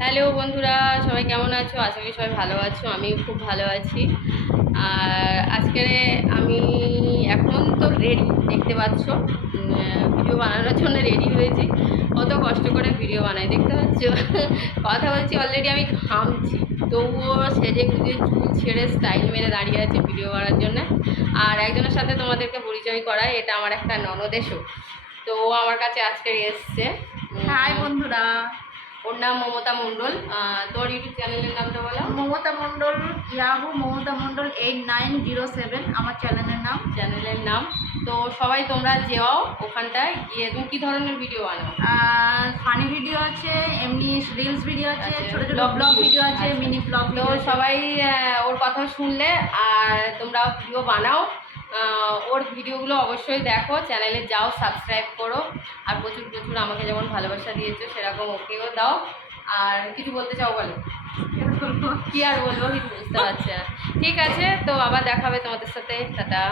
Hello বন্ধুরা, সবাই কেমন আছো? আশা করি সবাই ভালো আছো। আমি খুব ভালো আছি। আর আজকে আমি এখন তো রেডি, দেখতে পাচ্ছ, ভিডিও বানানোর জন্য রেডি হয়েছি। কত কষ্ট করে ভিডিও বানাই দেখতে পাচ্ছ। কথা বলছি, অলরেডি আমি ঘামছি, তবুও সেজে গুজে চুল ছেড়ে স্টাইল মেরে দাঁড়িয়ে আছে ভিডিও করার জন্য। আর একজনের সাথে তোমাদেরকে পরিচয় করায়, এটা আমার একটা ননদেশও। তো ও আমার কাছে আজকে এসছে। হাই বন্ধুরা, ওর নাম মমতা মণ্ডল। তোর ইউটিউব চ্যানেলের নামটা বলো। মমতা মণ্ডল, ইয়াহু মমতা মণ্ডল 8907 আমার চ্যানেলের নাম। তো সবাই তোমরা যেও ওখানটায় গিয়ে। তুমি কী ধরনের ভিডিও বানাও? ফানি ভিডিও আছে, এমনি রিলস ভিডিও আছে, আচ্ছা, ছোটো ছোটো ব্লগ ভিডিও আছে, আচ্ছা। Mini blog. তো সবাই ওর কথা শুনলে আর তোমরা ভিডিও বানাও। ওর ভিডিওগুলো অবশ্যই দেখো, চ্যানেলে যাও, সাবস্ক্রাইব করো। আর প্রচুর প্রচুর আমাকে যেমন ভালোবাসা দিয়েছো সেরকম ওকেও দাও। আর কিছু বলতে চাও বলো? কি আর বলবো, কিছু বুঝতে পারছি না। ঠিক আছে, তো আবার দেখাবে তোমাদের সাথে। টাটা।